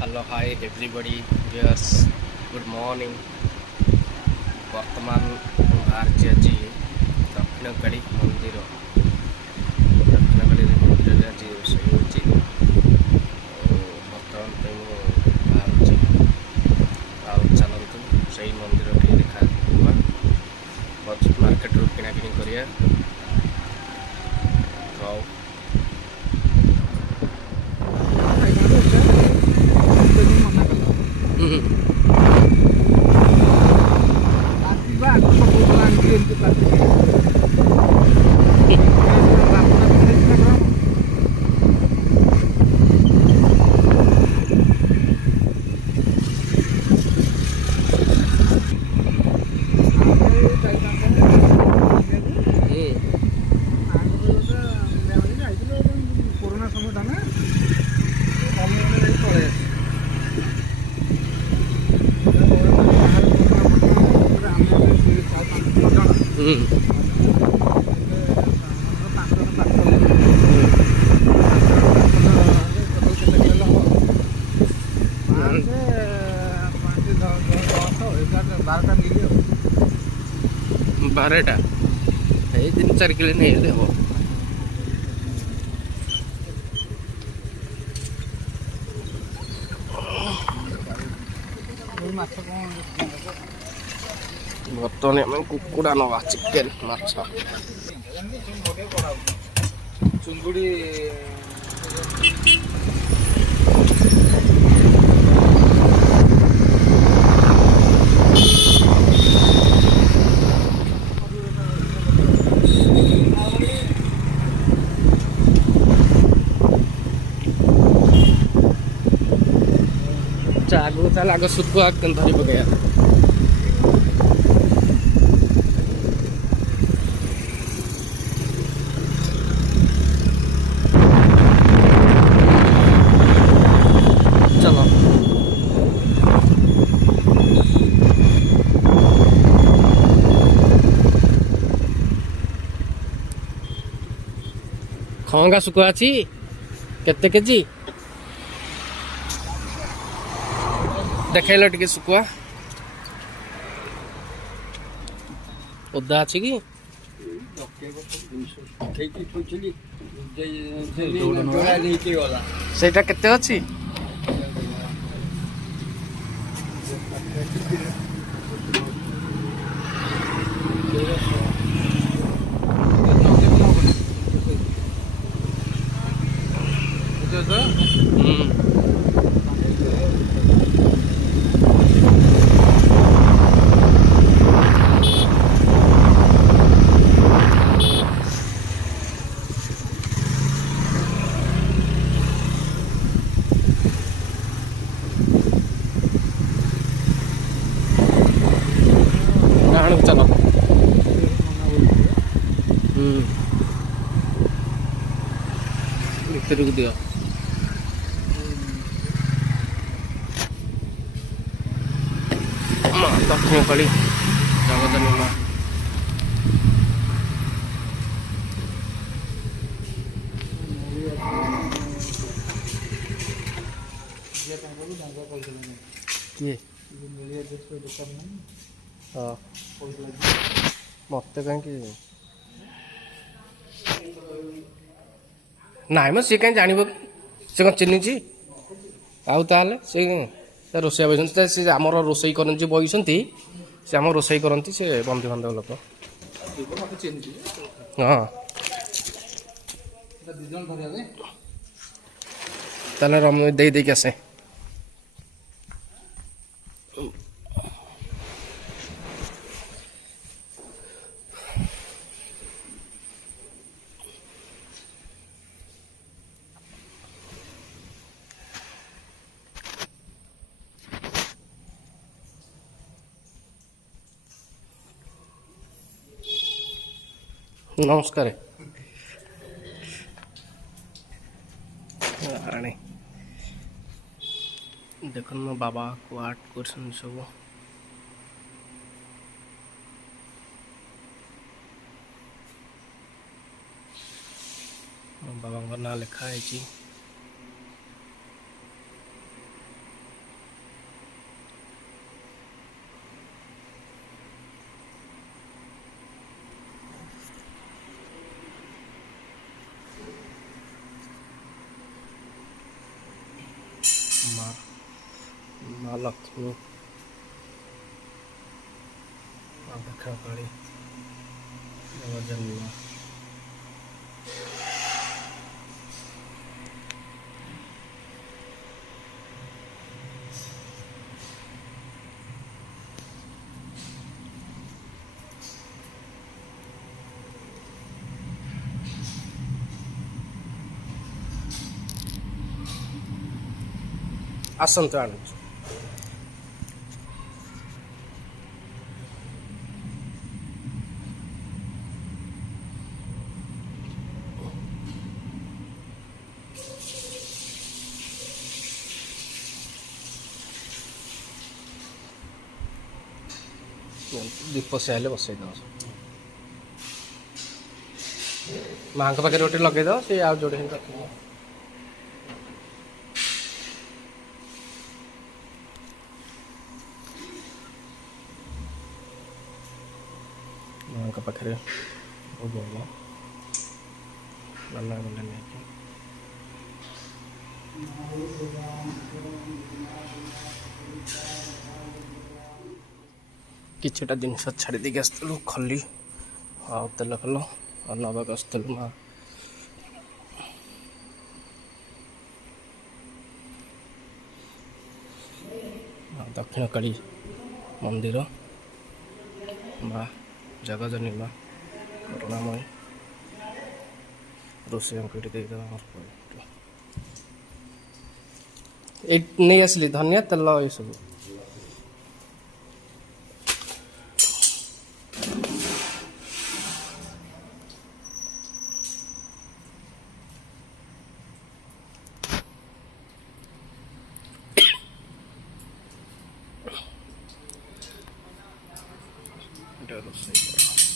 Hello hi everybody where's good morning. वर्तमान बाहर आज दक्षिणकाली मंदिर दक्षिणकाली मंदिर आज रोषेई होची। बर्तमान पे बाहर चलतु से मंदिर टे देखा मार्केट रू किणाकिणी करिया। बारटा ये 3-4 किलो नहीं देखो बर्तमान आम कुकुड़ा नवा चिकेन माछ चुंगुड़ी आगु चल आग सुखुआ धरी पकड़ चलो खंगा सुखुआ अच्छी केते केजी देखल टे सुखुआ ओदा अच्छी कि सेटा केते अच्छी चलो भर को दियो दक्षिण काली जगदानी माँ किए हाँ मत कहीं नाई म सी कहीं जान सी कौन चिन्ह आउ ताल से रोषे बस सी आम रोषे कर बईस से आम रोषे करती से बंधु बांधव लोक हाँ ताले रम दे आसे नमस्कार देख मो बाबा को आर्ट कर सब बाबा ना लिखाई ମା ମା ଲକ୍ଷ୍ମୀ ମା ଦକ୍ଷିଣକାଳୀ ଜନ୍ମ ଆସନ୍ତୁ ଆଣୁଛୁ। ଦୀପ ସେ ହେଲେ ବସେଇ ଦେବ। ମାଆଙ୍କ ପାଖରେ ଗୋଟେ ଲଗେଇଦେବ, ସେ ଆଉ ଯୋଡ଼େ ହିଁ ରଖିବ। ମାଆଙ୍କ ପାଖରେ ଭୋଗ ହବ, ନନା ଗଲେ ନେଇକି। କିଛିଟା ଜିନିଷ ଛାଡ଼ି ଦେଇକି ଆସିଥିଲୁ, ଖଲି ଆଉ ତେଲ ଫେଲ ଆଉ ନେବାକୁ ଆସିଥିଲୁ। ମା ଦକ୍ଷିଣକାଳୀ ମନ୍ଦିର, ମା ଜଗଜନୀ ମା କରୁଣାମୟୀ। ରୋଷେଇଙ୍କୁ ଏଠି ଦେଇଦେବା। ଆମର ଏଇଠି ନେଇ ଆସିଲି ଧନିଆ ତେଲ ଏସବୁ। ରୋଷେଇ